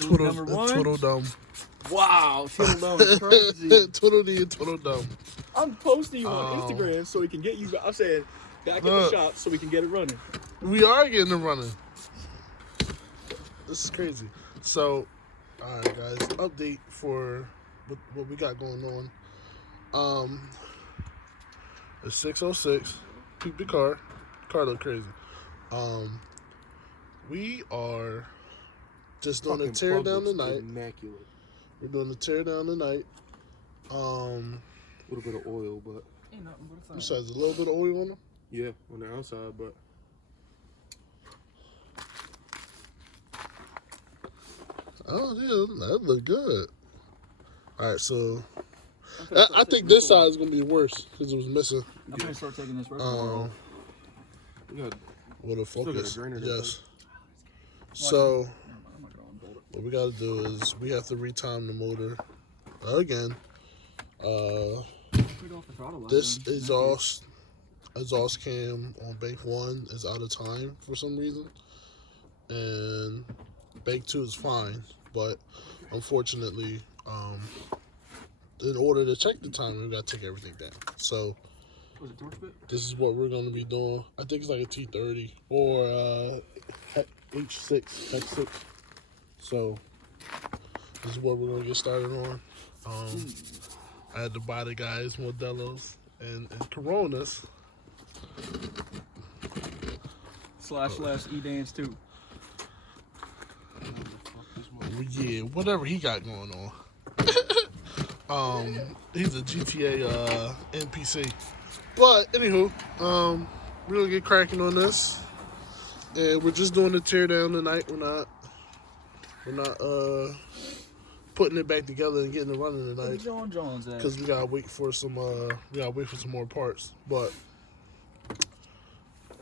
Twiddle number one. Twiddledum. Wow, Twiddledum is crazy. Twiddledee and Twiddledum. I'm posting you on Instagram so we can get you. I'm saying back in the shop so we can get it running. We are getting it running. This is crazy. So, all right, guys, update for what we got going on. It's 6:06. Peep the car. Car look crazy. We are just doing a tear down tonight. Immaculate. We're doing a tear down tonight. A little bit of oil, but Ain't nothing but a thing. besides a little bit of oil on them. yeah, on the outside, but Oh yeah, that look good. All right, so I think this side is gonna be worse because it was missing. I'm gonna start taking this reservoir. we got With a Still got a focus, drainer there, yes. So I'm not gonna unbolt it. what we gotta do is we have to retime the motor again. Put off the throttle light, This then. exhaust cam on bank 1 is out of time for some reason, and bank 2 is fine, but unfortunately, in order to check the time, we gotta take everything down. So Was it torch bit? this is what we're gonna be doing. I think it's like a T30 or H6. So this is what we're gonna get started on. I had to buy the guys Modelos and Coronas. / E-Dance too. Yeah, whatever he got going on. He's a GTA NPC. But anywho, we're gonna get cracking on this, and we're just doing the tear down tonight. We're not putting it back together and getting it running tonight John Jones at? because we gotta wait for some more parts. But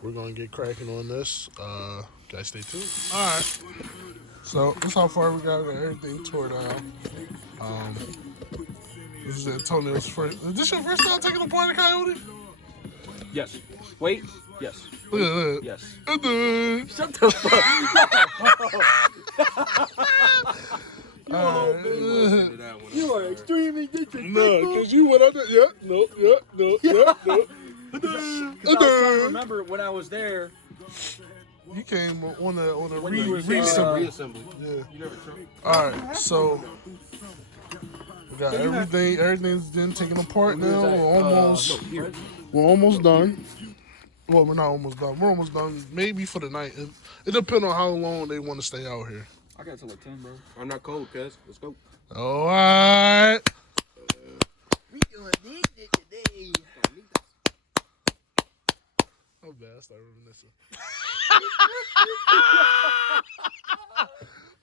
we're gonna get cracking on this. Guys, stay tuned. All right. So that's how far we got everything tore down. This is Antonio's first. Is this your first time taking apart a Coyote? Yes. Wait. Yes. Look at that. Yes. And then, Shut the fuck. into that one. You are extremely disrespectful. no, because you went out there. Yeah, no. Because I was trying to remember when I was there. You came on the When you was, reassembly. Reassembly. Yeah. You never tried. All right, so we got everything. Everything's been taken apart now. We're almost done. Well, we're not almost done. We're almost done. Maybe for the night. It depends on how long they want to stay out here. I got to like 10, bro. I'm not cold, cuz. Let's go. All right. We doing this today. Oh, bad. I started reminiscing.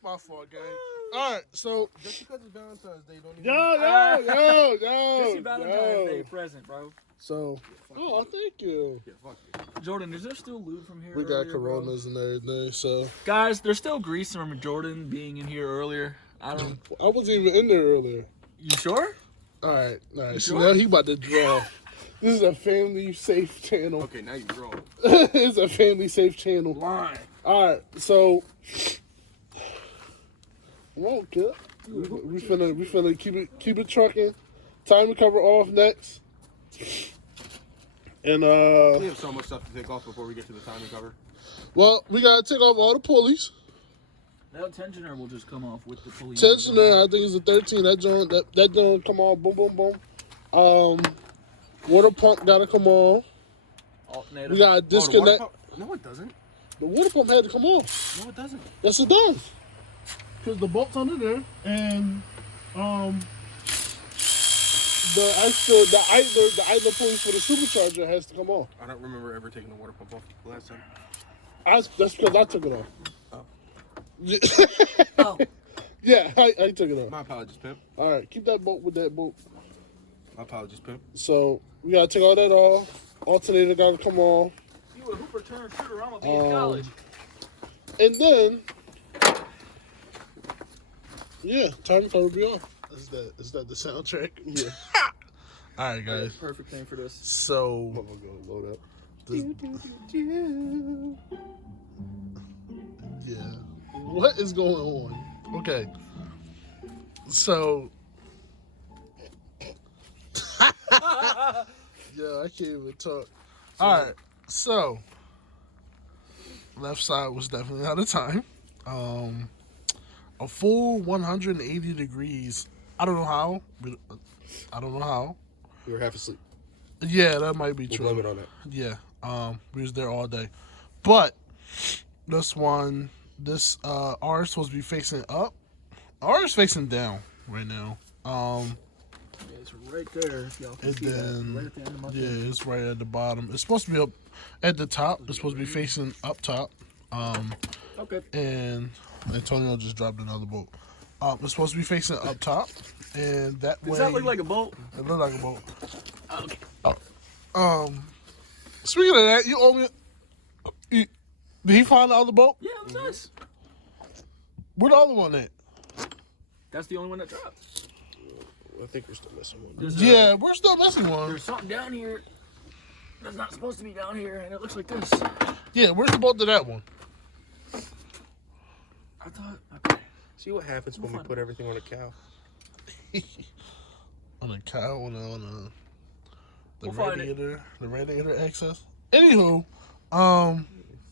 My fault, gang. All right, so Just because it's Valentine's Day, don't even. This is Valentine's Day present, bro. So, oh, thank you. Yeah, fuck it. Jordan, is there still lube from here? We got earlier, bro? Coronas and everything. So Guys, there's still grease from Jordan being in here earlier. I wasn't even in there earlier. You sure? All right. So sure? now he about to draw. This is a family safe channel. Okay, now you're drawing. It's a family safe channel. Why? All right, so won't kid. We finna keep it trucking. Time to cover off next. And We have so much stuff to take off before we get to the timing cover. well, we gotta take off all the pulleys. That tensioner will just come off with the pulley. Tensioner, I think it's a 13. That joint come on, boom, boom, boom. Water pump gotta come on. Alternator. We gotta disconnect. No, it doesn't. The water pump had to come off. No, it doesn't. Yes, it does. Because the bolt's under there, and the idler pulley for the supercharger has to come off. I don't remember ever taking the water pump off the last time. That's because I took it off. Oh. Oh. Yeah, I took it off. My apologies, pimp. All right, keep that bolt with that bolt. My apologies, pimp. So we gotta take all that off. Alternator gotta come on, You a hooper turn shooter. I'm gonna be in college. and then yeah, time cover be off. Is that the soundtrack? Yeah. All right, guys. Perfect thing for this. So I'm gonna load up. yeah, what is going on? Okay. So. Yeah, I can't even talk. All right. So. Left side was definitely out of time. A full 180 degrees. I don't know how. I don't know how. We were half asleep. Yeah, that might be We'll true. blame it on that. Yeah. We was there all day. But this ours supposed to be facing up. Ours facing down right now. Yeah, it's right there. If y'all can And see then that. Right at the end of my yeah, thing. it's right at the bottom. It's supposed to be up at the top. It's supposed to be facing up top. Okay. And Antonio just dropped another bolt. It's supposed to be facing up top, and that way Does that look like a bolt? it look like a bolt. Okay. Speaking of that, you owe me. Did he find the other bolt? Yeah, it was nice. Where the other one at? That's the only one that dropped. I think we're still missing one. There's Yeah, we're still missing one. There's something down here that's not supposed to be down here, and it looks like this. Yeah, where's the bolt to that one? I thought, okay. See what happens when we find put everything on a cow. On a cow, on the We'll find the radiator access. Anywho,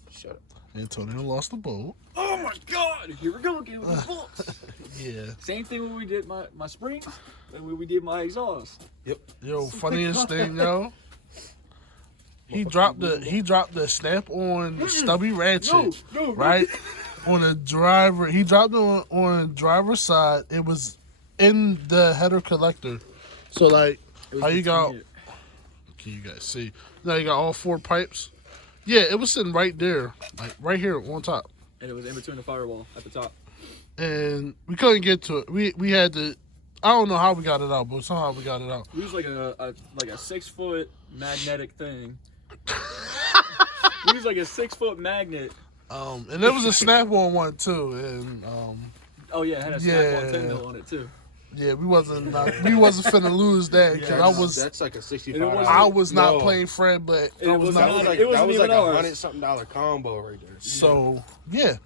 Shut up. Antonio lost the bolt. Oh my God! Here we go again with the bolts. Yeah. Same thing when we did my springs and when we did my exhaust. Yep. Yo, funniest thing, yo. He dropped the snap on stubby ratchet, No. right? On the driver, he dropped it on driver's side. It was in the header collector. So like, how you got? Can you guys see? Now you got all 4 pipes. Yeah, it was sitting right there, like right here on top. And it was in between the firewall at the top. And we couldn't get to it. We had to. I don't know how we got it out, but somehow we got it out. We used like a 6-foot magnetic thing. We used like a 6-foot magnet. And there was a snap-on one too, and Oh yeah, it had a snap-on 10 mil on it too. yeah, we wasn't finna lose that because That's like a $65. And it wasn't- I was not No. playing Fred, but It I was was not. not- Like, it wasn't that was even like ours. $100-something combo right there. So yeah,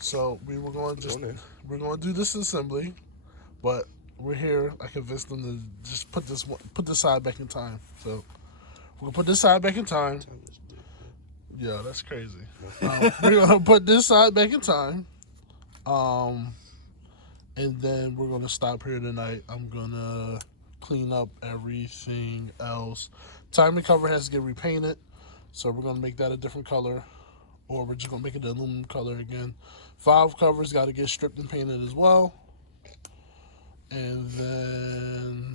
so we were going to we're going to do this assembly, but we're here. I convinced them to just put this side back in time. So we're gonna put this side back in time. Yeah, that's crazy. We're gonna put this side back in time. And then we're gonna stop here tonight. I'm gonna clean up everything else. Timing cover has to get repainted, so we're gonna make that a different color, or we're just gonna make it the aluminum color again. Valve covers got to get stripped and painted as well, and then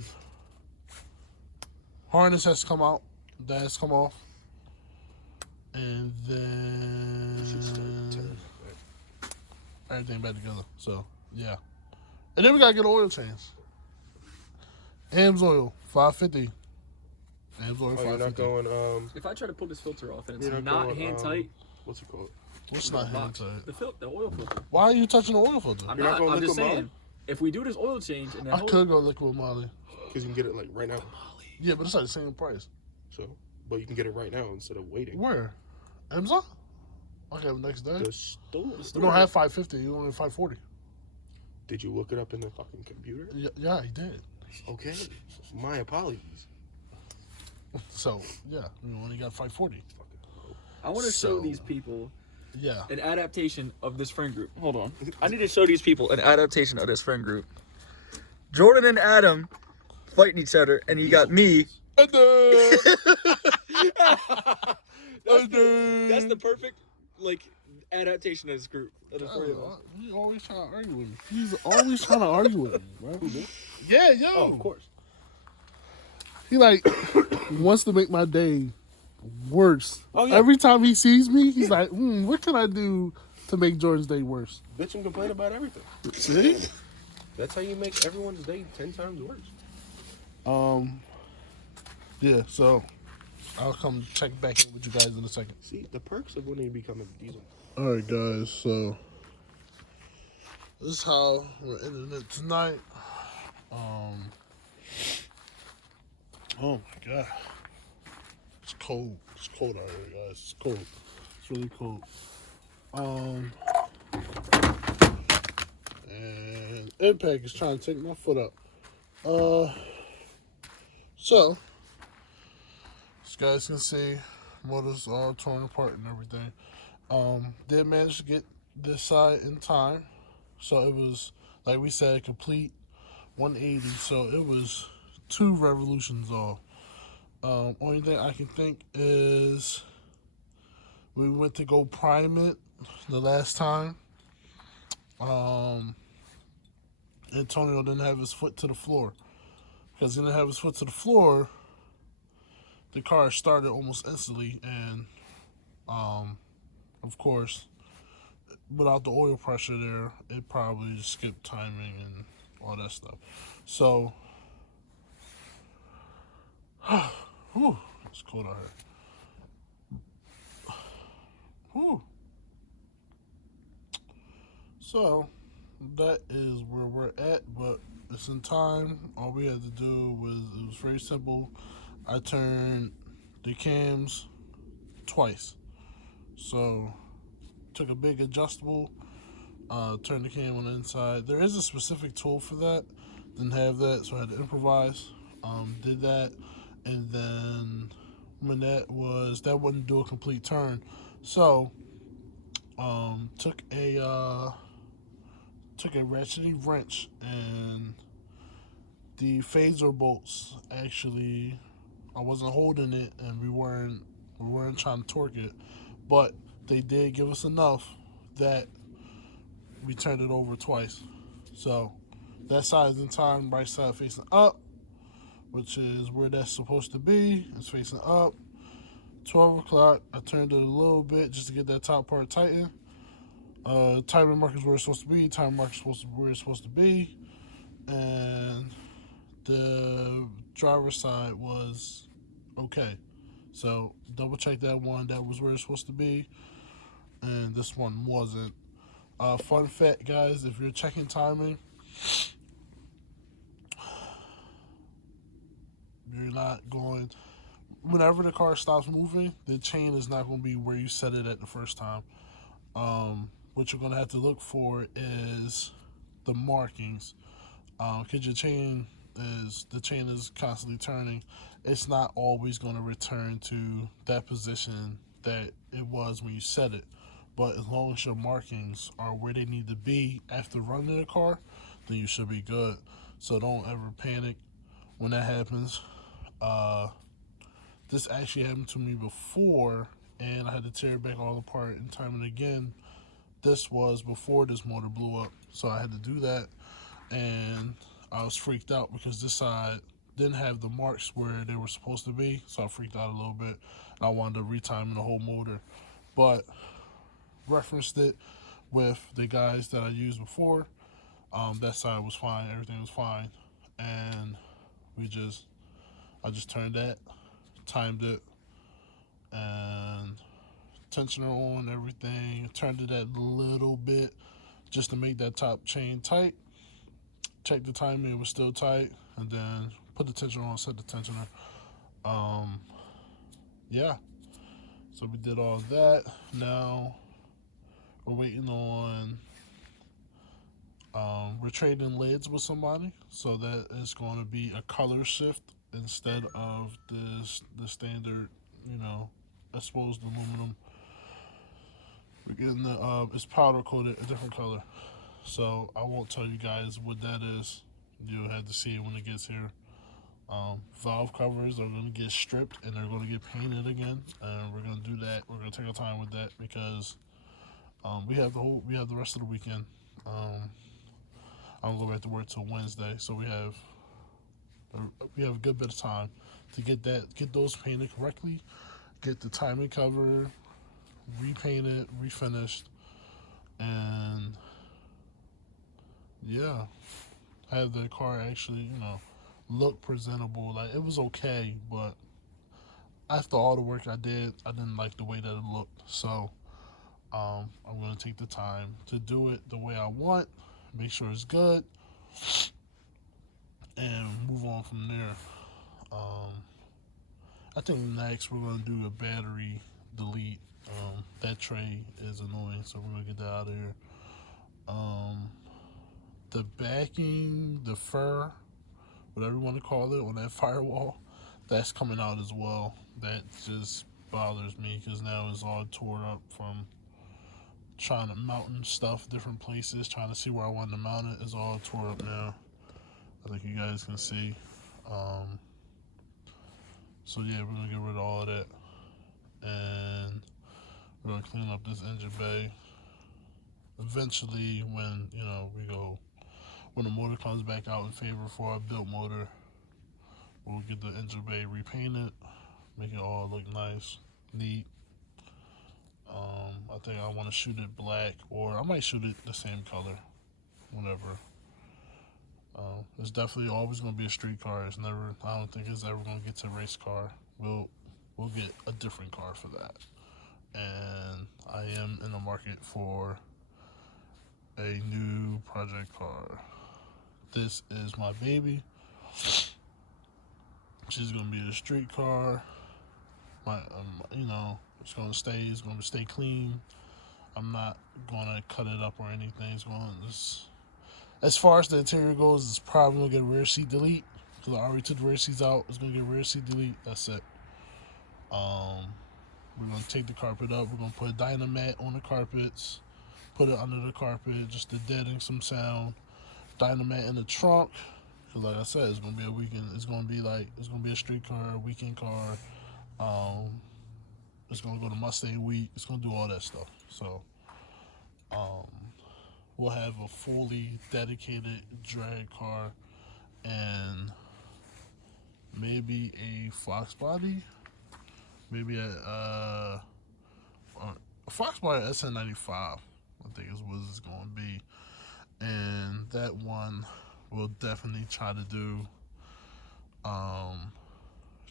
harness has to come out. That has to come off, and then everything back together. So yeah. And then we gotta get an oil change. AMSOIL, $550. AMSOIL, Oh, you're $550. not going, If I try to pull this filter off and it's You're not not going, hand tight, what's it called? What's not hand tight? the oil filter. Why are you touching the oil filter? I'm You're not not. going I'm just liquid saying. If we do this oil change and then I could go liquid Molly. Because you can get it like right now. Yeah, but it's like the same price. So, but you can get it right now instead of waiting. Where? Amazon? Okay, next day. The store. We don't have $550. You only have $540. Did you look it up in the fucking computer? Yeah, he did. Okay. My apologies. So yeah, we only got $540. I want to show these people Yeah. an adaptation of this friend group. Hold on. I need to show these people an adaptation of this friend group. Jordan and Adam fighting each other, and you got me. That's the perfect adaptation of this group. Of the three of us. He always trying to argue with me. He's always trying to argue with me, bro. Yeah, yo. Oh, of course. He wants to make my day worse. Oh, yeah. Every time he sees me, he's like, what can I do to make Jordan's day worse? Bitch and complain about everything. See? That's how you make everyone's day 10 times worse. Yeah, so I'll come check back in with you guys in a second. See, the perks of when you become a diesel. Alright guys, so this is how we're ending it tonight. Oh my god. It's cold. It's cold out here, guys. It's cold. It's really cold. and Impact is trying to take my foot up. So as you guys can see, motors are torn apart and everything. Did manage to get this side in time, so it was, like we said, a complete 180. So it was 2 revolutions off. Only thing I can think is we went to go prime it the last time. Antonio didn't have his foot to the floor. Because he didn't have his foot to the floor, the car started almost instantly, and of course, without the oil pressure there, it probably just skipped timing and all that stuff. So, whew, it's cold out here. Whew. So, that is where we're at, but it's in time. All we had to do was, it was very simple. I turned the cams twice. So, took a big adjustable, turned the cam on the inside. There is a specific tool for that. Didn't have that, so I had to improvise. Did that, and then when that wouldn't do a complete turn. So, took a ratcheting wrench, and the phaser bolts actually, I wasn't holding it, and we weren't trying to torque it, but they did give us enough that we turned it over twice. So that side is in time, right side facing up, which is where that's supposed to be. It's facing up. 12 o'clock, I turned it a little bit just to get that top part tightened. Timing markers where it's supposed to be, timing markers where it's supposed to be, and the driver's side was okay. So double check that one, that was where it's supposed to be, and this one wasn't. Fun fact, guys, if you're checking timing, you're not going, whenever the car stops moving, the chain is not going to be where you set it at the first time. What you're going to have to look for is the markings, because the chain is constantly turning. It's not always going to return to that position that it was when you set it. But as long as your markings are where they need to be after running the car, then you should be good. So don't ever panic when that happens. This actually happened to me before, and I had to tear it back all apart and time it again. This was before this motor blew up, so I had to do that, and I was freaked out because this side didn't have the marks where they were supposed to be, so I freaked out a little bit, and I wanted to retime the whole motor. But referenced it with the guys that I used before. That side was fine, everything was fine, and I just turned that, timed it, and tensioner on, everything, turned it that little bit just to make that top chain tight. Checked the timing, it was still tight, and then put the tensioner on, set the tensioner. Yeah, so we did all that. Now we're waiting on, we're trading lids with somebody, so that is going to be a color shift instead of the standard, exposed aluminum. We're getting it's powder coated a different color. So I won't tell you guys what that is. You'll have to see it when it gets here. Valve covers are going to get stripped and they're going to get painted again. And we're going to do that. We're going to take our time with that because we have the rest of the weekend. I don't go back to work till Wednesday, so we have a good bit of time to get those painted correctly, get the timing cover repainted, refinished, and yeah, have the car actually, look presentable. Like, it was okay, but after all the work I did, I didn't like the way that it looked. So I'm gonna take the time to do it the way I want, make sure it's good, and move on from there. I think next we're gonna do a battery delete. That tray is annoying, so we're gonna get that out of here. the backing, the fur, whatever you want to call it, on that firewall, that's coming out as well. That just bothers me because now it's all tore up from trying to mount stuff different places, trying to see where I want to mount it. It's all tore up now. I think you guys can see. So yeah, we're gonna get rid of all of that, and we're gonna clean up this engine bay. Eventually, when when the motor comes back out in favor for our built motor, we'll get the engine bay repainted, make it all look nice, neat. I think I want to shoot it black, or I might shoot it the same color, whatever. It's definitely always going to be a street car. It's never. I don't think it's ever going to get to a race car. We'll get a different car for that. And I am in the market for a new project car. This is my baby. She's going to be a street car. It's going to stay clean. I'm not going to cut it up or anything. As far as the interior goes, it's probably going to get rear seat delete because I already took the rear seats out. It's going to get rear seat delete. That's it. We're going to take the carpet up. We're going to put a Dynamat on the carpets, put it under the carpet just to deaden some sound. Dynamat in the trunk. Because like I said, it's going to be a weekend. It's going to be a street car, a weekend car. It's going to go to Mustang Week. It's going to do all that stuff. So, we'll have a fully dedicated drag car and maybe a Fox body. Maybe a Fox body SN95, I think is what it's going to be. And that one we'll definitely try to do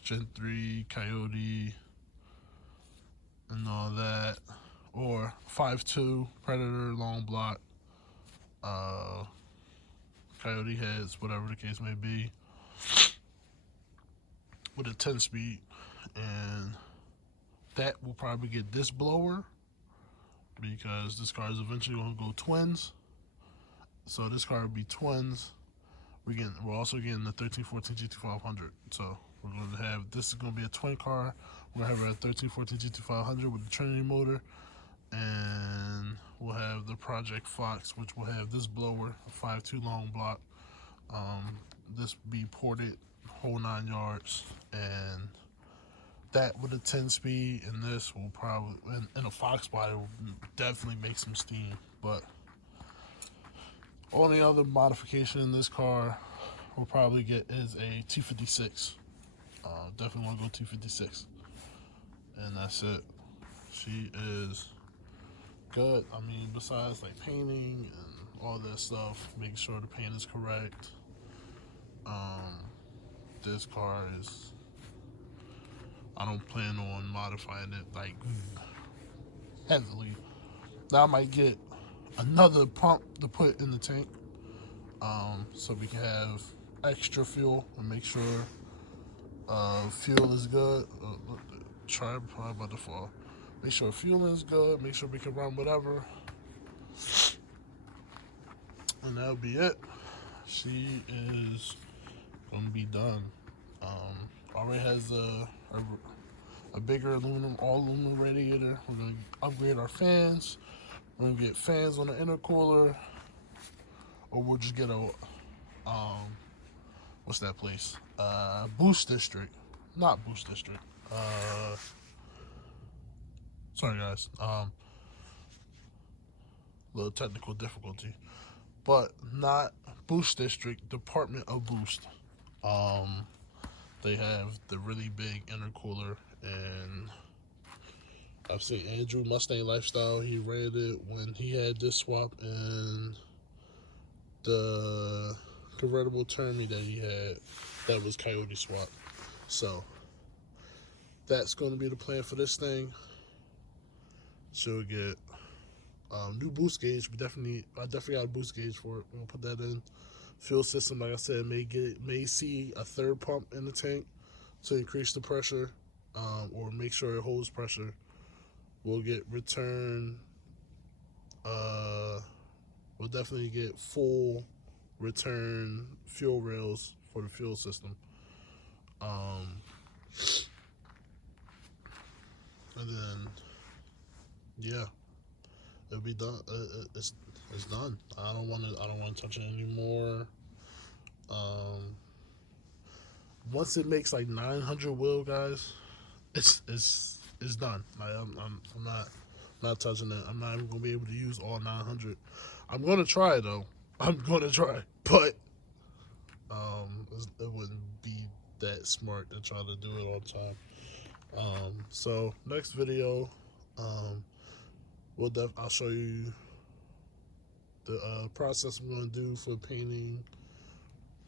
Gen 3 Coyote and all that, or 5.2 Predator long block, Coyote heads, whatever the case may be, with a 10-speed. And that will probably get this blower because this car is eventually going to go twins. So this car will be twins. We're also getting the 1314 GT500. So we're going to have, this is going to be a twin car. We're going to have a 1314 GT500 with the Trinity motor. And we'll have the Project Fox, which will have this blower, a 5.2 long block. This be ported whole 9 yards. And that with a 10-speed, and this will probably, and a Fox body will definitely make some steam. But only other modification in this car we'll probably get is a T56. Definitely want to go T56. And that's it. She is good. I mean, besides like painting and all that stuff, making sure the paint is correct. This car is, I don't plan on modifying it like heavily. Now I might get another pump to put in the tank, so we can have extra fuel and make sure fuel is good. Probably about to fall. Make sure fuel is good. Make sure we can run whatever, and that'll be it. She is gonna be done. Already has a bigger all aluminum radiator. We're gonna upgrade our fans. We're gonna get fans on the intercooler, or we'll just get a what's that place? Boost District, not Boost District. Sorry guys. Little technical difficulty, but not Boost District. Department of Boost. They have the really big intercooler, and I've seen Andrew Mustang Lifestyle. He ran it when he had this swap and the convertible Termy that he had. That was Coyote swap. So that's going to be the plan for this thing. So we get new boost gauge. I definitely got a boost gauge for it. We'll put that in. Fuel system, like I said, may see a third pump in the tank to increase the pressure, or make sure it holds pressure. We'll get return. We'll definitely get full return fuel rails for the fuel system. And then, yeah, it'll be done. It's done. I don't want to touch it anymore. Once it makes like 900 wheel, guys, it's done. Like I'm not touching it. I'm not even gonna be able to use all 900. I'm gonna try though. I'm gonna try, but it wouldn't be that smart to try to do it all the time. So next video, I'll show you the process I'm gonna do for painting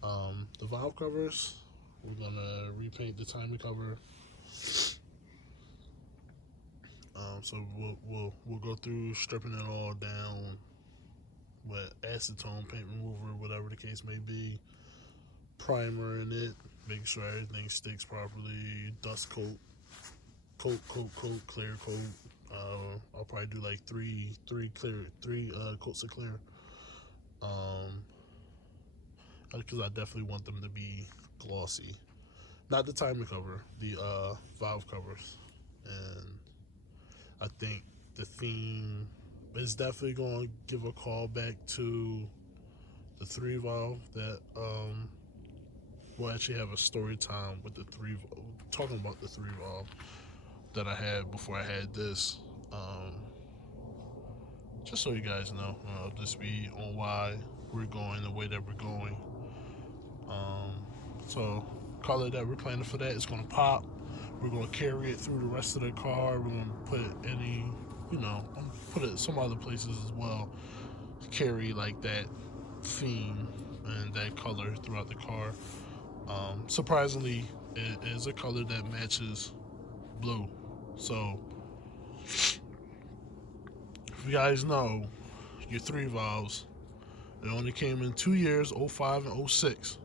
the valve covers. We're gonna repaint the timing cover. So we'll go through stripping it all down with acetone, paint remover, whatever the case may be. Primer in it, making sure everything sticks properly. Dust coat, clear coat. I'll probably do like three coats of clear. Because I definitely want them to be glossy. Not the timing cover, the valve covers. And I think the theme is definitely going to give a call back to the 3 valve that we'll actually have a story time with the 3 talking about the 3 valve that I had before I had this. Just so you guys know, up to speed on why we're going the way that we're going. So color that we're planning for that is going to pop. We're going to carry it through the rest of the car. We're going to put any, put it some other places as well. Carry like that theme and that color throughout the car. Surprisingly, it is a color that matches blue. So if you guys know, your 3 valves, it only came in 2 years, 05 and 06.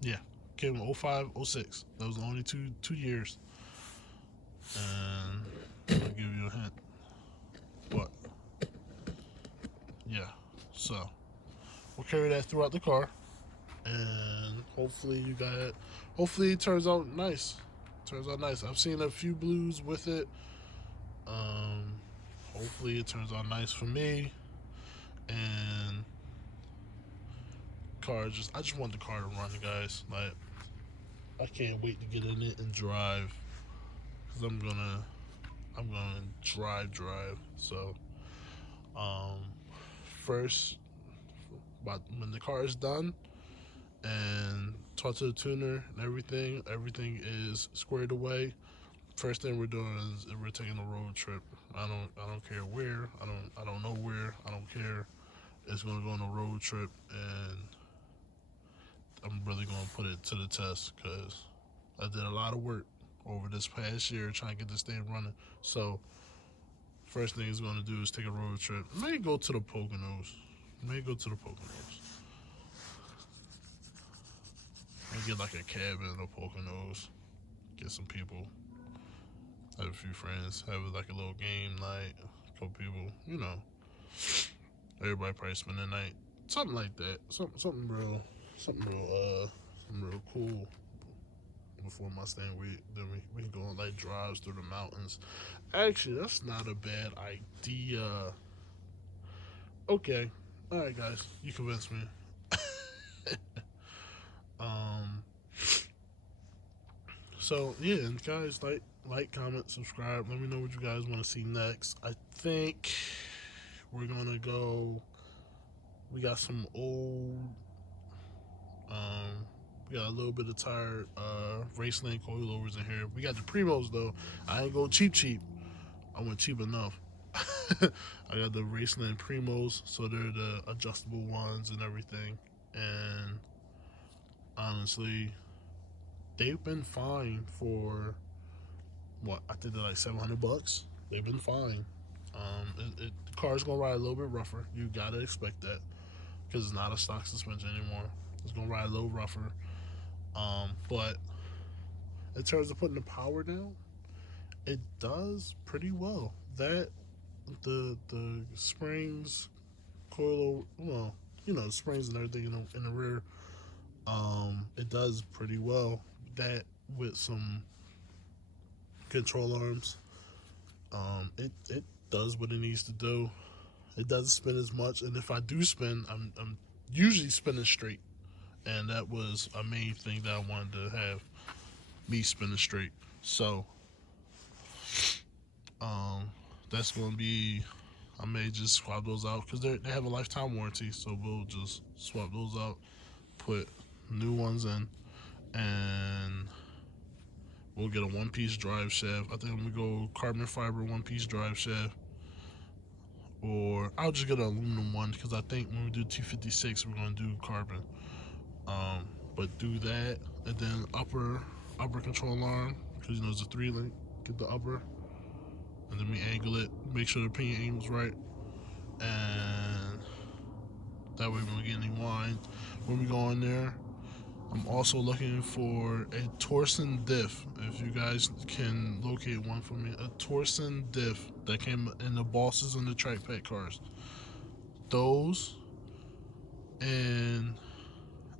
Yeah, came in 05, 06. That was the only two years. And I'll give you a hint. But yeah, so we'll carry that throughout the car, and hopefully hopefully it turns out nice. I've seen a few blues with it. Hopefully it turns out nice for me. And I just want the car to run, guys. Like, I can't wait to get in it and drive, because I'm gonna drive. So first, but when the car is done and talk to the tuner and everything is squared away, first thing we're doing is we're taking a road trip. I don't care where. I don't know where. I don't care. It's gonna go on a road trip, and I'm really gonna put it to the test, because I did a lot of work over this past year trying to get this thing running. So first thing he's gonna do is take a road trip. Maybe go to the Poconos. Maybe get like a cabin in the Poconos. Get some people. Have a few friends. Have like a little game night. A couple people. Everybody probably spend the night. Something like that. Something real cool. Before Mustang Week, then we can go on like drives through the mountains. Actually, that's not a bad idea. Okay, all right, guys, you convinced me. So yeah, and guys, like, comment, subscribe. Let me know what you guys want to see next. I think we're gonna go. We got some old. We got a little bit of tired Raceland coilovers in here. We got the Primos though. I ain't go cheap. I went cheap enough. I got the Raceland Primos, so they're the adjustable ones and everything. And honestly, they've been fine for what, I think they're like $700. They've been fine. The car's gonna ride a little bit rougher. You gotta expect that, because it's not a stock suspension anymore. It's gonna ride a little rougher. But in terms of putting the power down, it does pretty well. that the springs, coil, well, the springs and everything in the rear, it does pretty well. That with some control arms, it does what it needs to do. It doesn't spin as much, and if I do spin, I'm usually spinning straight, and that was a main thing that I wanted to have, me spinning straight. So, that's gonna be. I may just swap those out because they have a lifetime warranty, so we'll just swap those out, put new ones in, and we'll get a one-piece drive shaft. I think I'm gonna go carbon fiber one-piece drive shaft, or I'll just get an aluminum one because I think when we do T56 we're gonna do carbon. But do that, and then upper control arm because it's a 3-link. Get the upper, and then we angle it. Make sure the pinion angle's right, and that way we don't get any wind when we go in there. I'm also looking for a Torsen diff. If you guys can locate one for me, a Torsen diff that came in the Bosses and the Track Pack cars. Those, and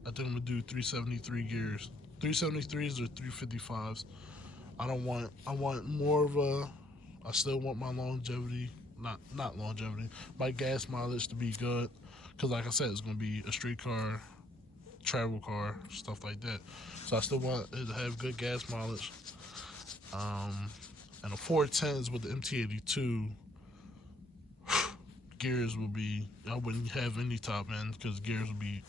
I think I'm gonna do 373 gears, 373s or 355s. I want more of a. I still want my longevity, not longevity, my gas mileage to be good, because like I said, it's gonna be a street car, travel car, stuff like that. So I still want it to have good gas mileage. And a 410s with the MT82 gears will be. I wouldn't have any top end because gears would be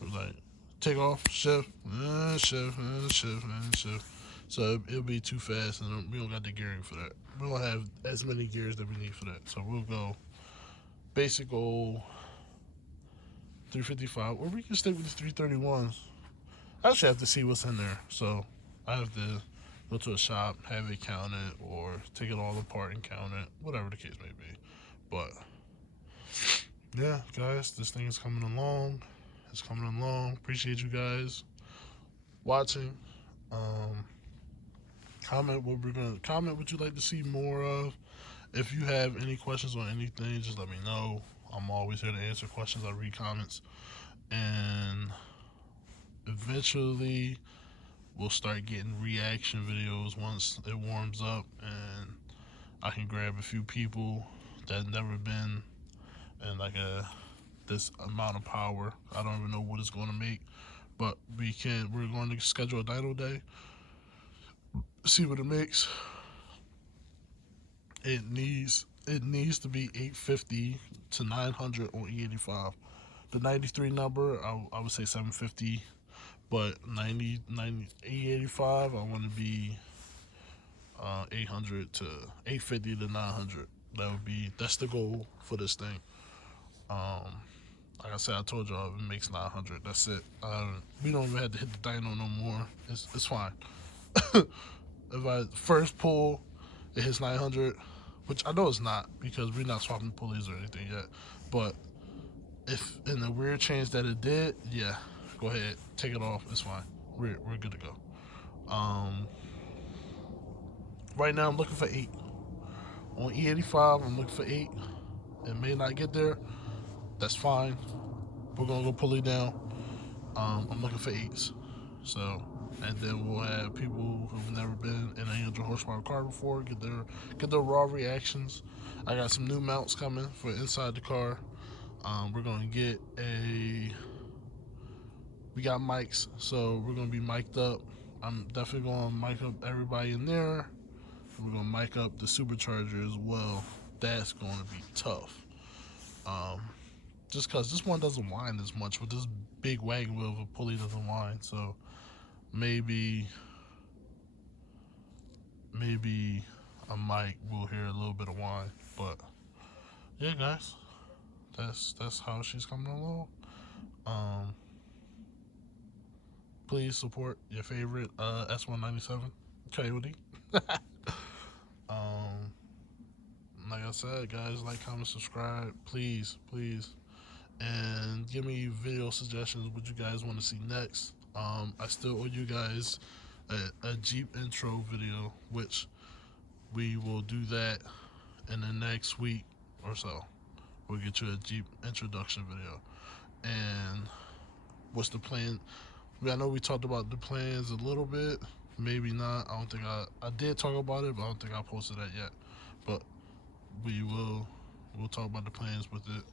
like take off, shift, shift, shift, shift. So it'll be too fast, and we don't got the gearing for that. We don't have as many gears that we need for that. So we'll go basic old 355, or we can stick with the 331s. I just have to see what's in there. So I have to go to a shop, have it counted, or take it all apart and count it, whatever the case may be. But yeah, guys, this thing is coming along. It's coming along. Appreciate you guys watching. Comment what you'd like to see more of. If you have any questions on anything, just let me know. I'm always here to answer questions. I read comments, and eventually we'll start getting reaction videos once it warms up, and I can grab a few people that never been in like this amount of power. I don't even know what it's going to make, but we're going to schedule a dyno day, see what it makes. It needs to be 850 to 900 on E85. The 93 number, I would say 750, but 885, I want to be 850 to 900. That's the goal for this thing. Like I said, I told y'all it makes 900. That's it. We don't even have to hit the dyno no more. It's fine. If I first pull, it hits 900, which I know it's not because we're not swapping pulleys or anything yet. But if in the weird chance that it did, yeah, go ahead, take it off. It's fine. We're good to go. Right now I'm looking for 8 on E85. I'm looking for 8. It may not get there. That's fine. We're gonna go pulley down. I'm looking for 8s. So, and then we'll have people who've never been in a 100 horsepower car before get their raw reactions. I got some new mounts coming for inside the car. We're gonna get we got mics, so we're gonna be mic'd up. I'm definitely gonna mic up everybody in there. We're gonna mic up the supercharger as well. That's gonna be tough. Just cause this one doesn't whine as much, but this big wagon wheel of a pulley doesn't whine, so maybe a mic will hear a little bit of whine. But yeah, guys, that's how she's coming along. Please support your favorite S197 Coyote. Like I said, guys, like, comment, subscribe, please, and give me video suggestions what you guys want to see next. I still owe you guys a Jeep intro video, which we will do that in the next week or so. We'll get you a Jeep introduction video. And what's the plan? I know we talked about the plans a little bit. Maybe not. I don't think I did talk about it, but I don't think I posted that yet. But we'll talk about the plans with it.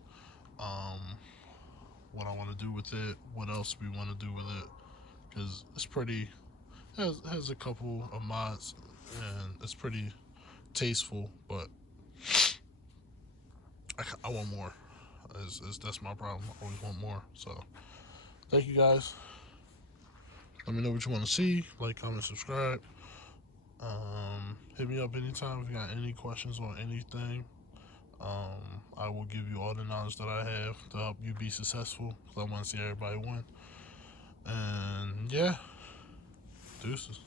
What I want to do with it. What else we want to do with it. Because it's pretty, has a couple of mods, and it's pretty tasteful, but I want more. That's my problem. I always want more. So thank you guys. Let me know what you want to see. Like, comment, subscribe. Hit me up anytime if you got any questions on anything. I will give you all the knowledge that I have to help you be successful, because I want to see everybody win. And yeah, deuces.